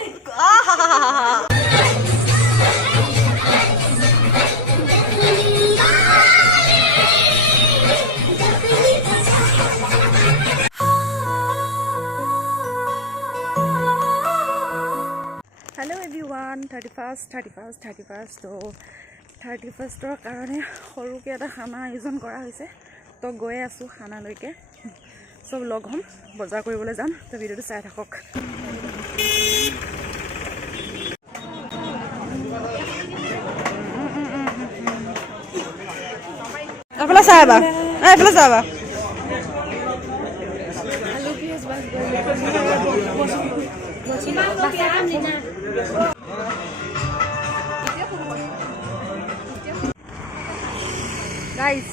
Hello everyone, 31st তো 31ৰ কাৰণে সৰুকৈ এটা খানা আয়োজন কৰা হৈছে তো গৈ আছোঁ খানালৈকে চব লগ হ'ম বজাৰ কৰিবলৈ যাম তো ভিডিঅ'টো চাই থাকক এইফালে চাবা এইফালে চাবা গাইজ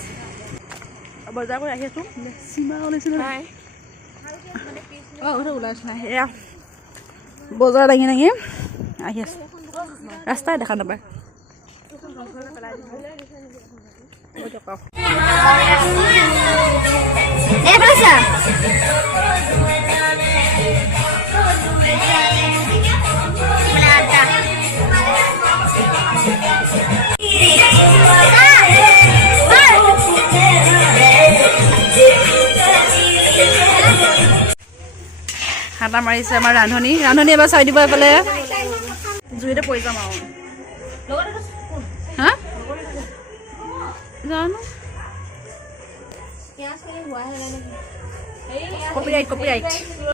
বজাৰ কৰি আহি আছোঁ সীমা ওলাইছে নাই ওলাইছে নাই এয়া বজাৰ দাঙি দাঙি আহি আছোঁ ৰাস্তাই দেখা নাপায় হাতা মাৰিছে আমাৰ ৰান্ধনী এবাৰ চাই দিব এইফালে জুইতে পৰি যাম আৰু হা জানো কপিৰাইট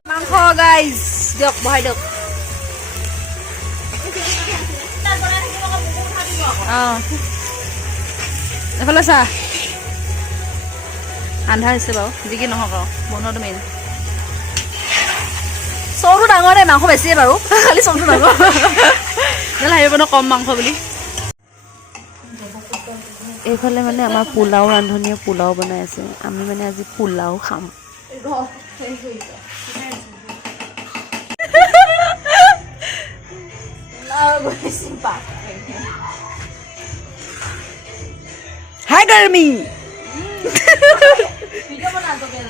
মাংস গাইজ দিয়ক বহাই দিয়ক এইফালে চা আন্ধাৰ হৈছে বাৰু যি কি নহওক আৰু বনোৱাটো মেইন চৌটো ডাঙৰ নাই মাংস বেছিয়ে বাৰু খালি চৌটো ডাঙৰ ভাবিব ন কম মাংস বুলি এইফালে মানে আমাৰ পোলাও ৰান্ধনীয়ে পোলাও বনাই আছে আমি মানে আজি পোলাও খাম হাই গৰমি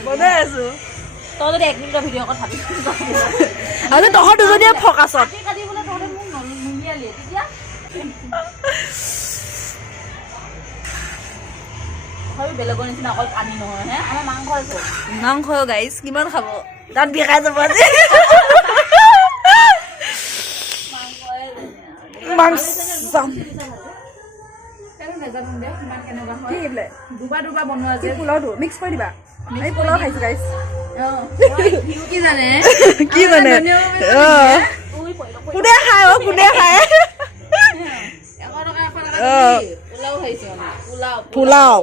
বনাই আছো তই যদি 1 মিনিটৰ ভিডিঅ' কথা ভাবি তহঁত দুজনীয়ে ফকাছত বেলেগৰ নিচিনা অকল পানী নহয় হে আমাৰ মাংস গাইজ কিমান খাব তাত বিকাই যাব পোলাওটো মিক্স কৰি দিবা আমি পোলাও খাইছো গাইজ কি জানে কোনে খায় পোলাও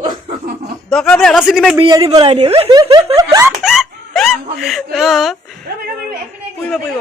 দৰকাৰ বুলি এটা চিনেমাই বিৰিয়ানী বনাই দিম পৰিব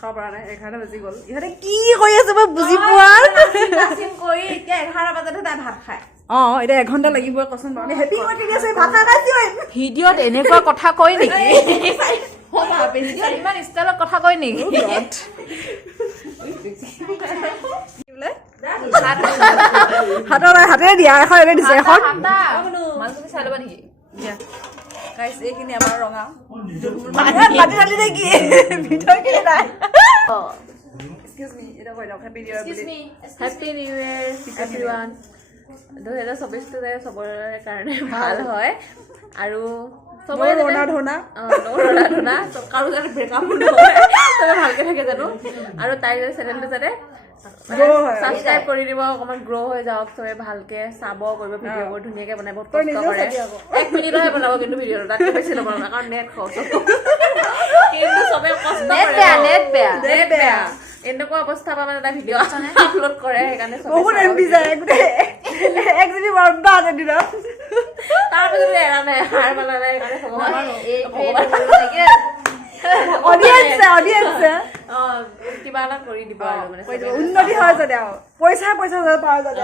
খাব পৰা নাই 11টা বাজি গ'ল ইহঁতে কি কৰি আছে মই বুজি পোৱা কৰি এতিয়া 11 বজাতে তাই ভাত খায় এতিয়া 1 ঘণ্টা লাগিব কচোন বাৰু হেপি বাৰ্থডে দি আছে ভাত খাইছি ভিডিঅ'ত এনেকুৱা কথা কয় নেকি ভিডিঅ'ত ইমান ষ্টাইলত কথা কয় নেকি হাতেৰে দিয়া এখন এনে দিছে এখন তুমি চাই ল'বা নেকি গাইছ এইখিনি আমাৰ ৰঙা মাটি ঢালি নে কি ভিতৰ কিনে নাই এক্সকিউজ মি এটা কৈ লওক হেপি নিউ ইয়াৰ বুলি হেপী নিউ ইয়াৰ এভৰিৱান 2024 টো চবৰে কাৰণে ভাল হয় আৰু চবৰে ৰনা ধনা কাৰো যাতে ব্ৰেকআপ নহয় চবে ভালকে থাকে জানো আৰু তাইৰ চেনেলটো যাতে সাবস্ক্ৰাইব কৰি দিব অকমান গ্ৰ' হৈ যাওক চবে ভালকে চাব কৰিব ভিডিঅ'বোৰ ধুনীয়াকে বনাই বহুত কষ্ট কৰে 1 মিনিটহে বনাব কিন্তু ভিডিঅ'টো তাতকৈ বেছি নবনাব কাৰণ নেট খৰচ কিন্তু চবে কষ্ট কৰে নেট বেয়া এনেকুৱা অৱস্থা পা মানে এটা ভিডিঅ' আপলোড কৰে সেইকাৰণে চবে বহুত এমবি যায় গোটেই 1 জিবি বৰবাদ দিনত তাৰপিছত এৰা নাই হাৰ মানা নাই সেইকাৰণে অডিয়েন্স কিবা এটা কৰি দিব আৰু মানে উন্নতি হয় যাতে আৰু পইচা পাওঁ যাতে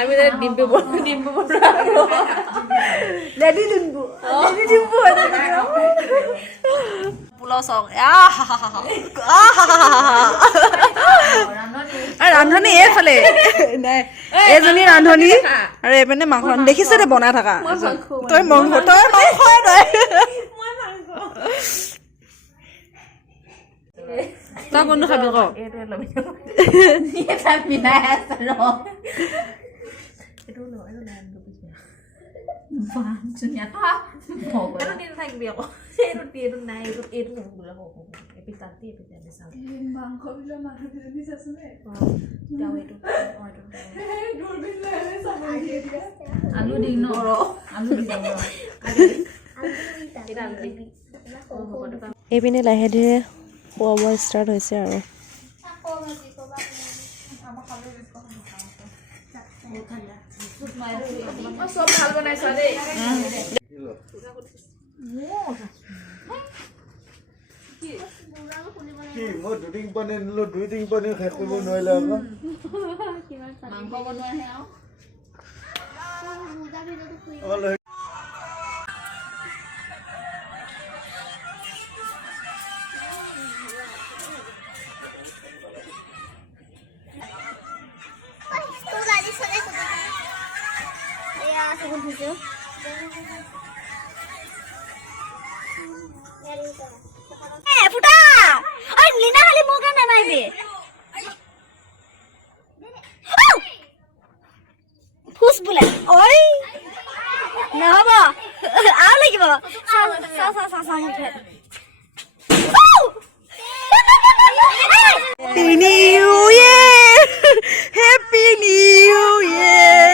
আমি ডিম্পু লেডি ডিম্পু হৈ যায় পোলাও চাওক ৰান্ধনী এইফালে নাই এইজনী ৰান্ধনী আৰু এইপিনে মাংস দেখিছে দে বনাই থকা তই মাংস তই কোনটো খাবি ক আলু দি ন আলু দি এইপিনে লাহে ধীৰে খোৱা বোৱা ষ্টাৰ্ট হৈছে আৰু চব ভাল বনাইছা দেই মই দুটিং পানী নিলো 2 পানী শেষ কৰিব নোৱাৰিলে আকৌ মাংস বনোৱাহে আৰু নহ'ব আৰু লাগিব Happy New Year! Happy New Year!